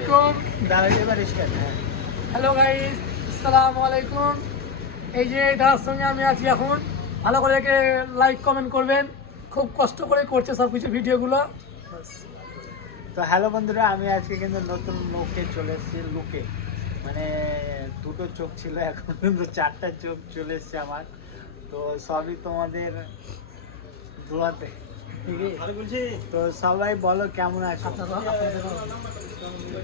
আলাইকুম। Hello guys, আসসালামু আলাইকুম। এই যে এটার সঙ্গে আমি আছি এখন, ভালো করে লাইক কমেন্ট করবেন। খুব কষ্ট করে করছে সব কিছু ভিডিওগুলো। তো হ্যালো বন্ধুরা, আমি আজকে কিন্তু নতুন লোকে চলে এসেছি। লুকে মানে দুটো চোখ ছিল, এখন কিন্তু চারটা চোখ চলে এসছে আমার। তো সবই তোমাদের দোয়াতে। তো সবাই বলো কেমন আছো?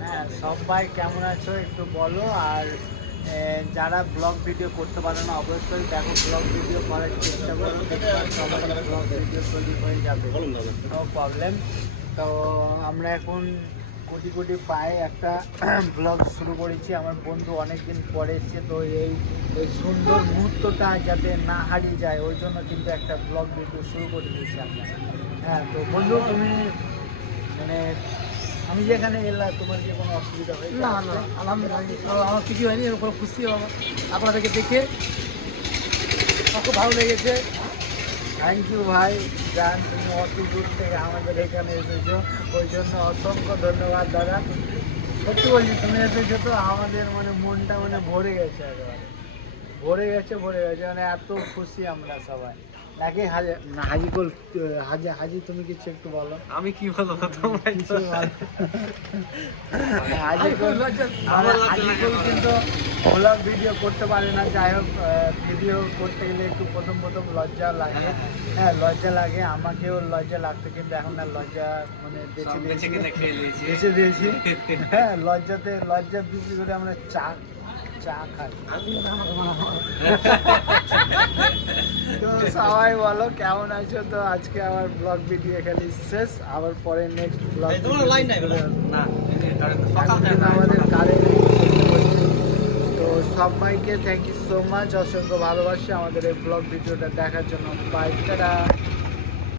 হ্যাঁ, সবাই কেমন আছো একটু বলো। আর যারা ব্লগ ভিডিও করতে পারো না, অবশ্যই দেখো ব্লগ ভিডিও করার চেষ্টা করো, সবাই ব্লগ ভিডিও তৈরি হয়ে যাবে, নো প্রবলেম। তো আমরা এখন কোটি কোটি পায়ে একটা ব্লগ শুরু করেছি। আমার বন্ধু অনেকদিন পরে এসছে, তো এই এই সুন্দর মুহূর্তটা যাতে না হারিয়ে যায় ওই জন্য কিন্তু একটা ব্লগ ভিডিও শুরু করে দিয়েছি আমরা। হ্যাঁ, তো বন্ধু তুমি মানে আমি যেখানে এলাম তোমার কি কোনো অসুবিধা হয়েছে? না না, আলহামদুলিল্লাহ আমার কিছু হয়নি, এরকম খুশি হলাম আপনাদেরকে দেখে, আমার খুব ভালো লেগেছে। থ্যাংক ইউ ভাই জান, তুমি অত দূর থেকে আমাদের এখানে এসেছো, ওই জন্য অসংখ্য ধন্যবাদ দাদা। সত্যি বলছি, তুমি এসেছো তো আমাদের মানে মনটা মানে ভরে গেছে, একেবারে ভরে গেছে মানে এত খুশি আমরা সবাই। নাকি হাজিকুল, হাজি তুমি কিছু একটু বলো। আমি কি বলবো তোমরা কিছু বলো। হাজিকুল হাজিকুল কিন্তু ব্লগ ভিডিও করতে পারে না। যাই হোক, ভিডিও করতে গেলে একটু প্রথম লজ্জা লাগে। হ্যাঁ, লজ্জা লাগে, আমাকেও লজ্জা লাগতো, কিন্তু এখন আর লজ্জা মানে বেছে দিয়েছি। হ্যাঁ, লজ্জা বিক্রি করে আমরা চা খাই। তো সবাই বলো কেমন আছো? তো আজকে আমার ব্লগ ভিডিও এখানে শেষ, আবার পরে নেক্সট ব্লগ আমাদের কারেন্ট। তো সবাইকে থ্যাংক ইউ সো মাচ, অসংখ্য ভালোবাসি আমাদের এই ব্লগ ভিডিওটা দেখার জন্য। Bye, tata.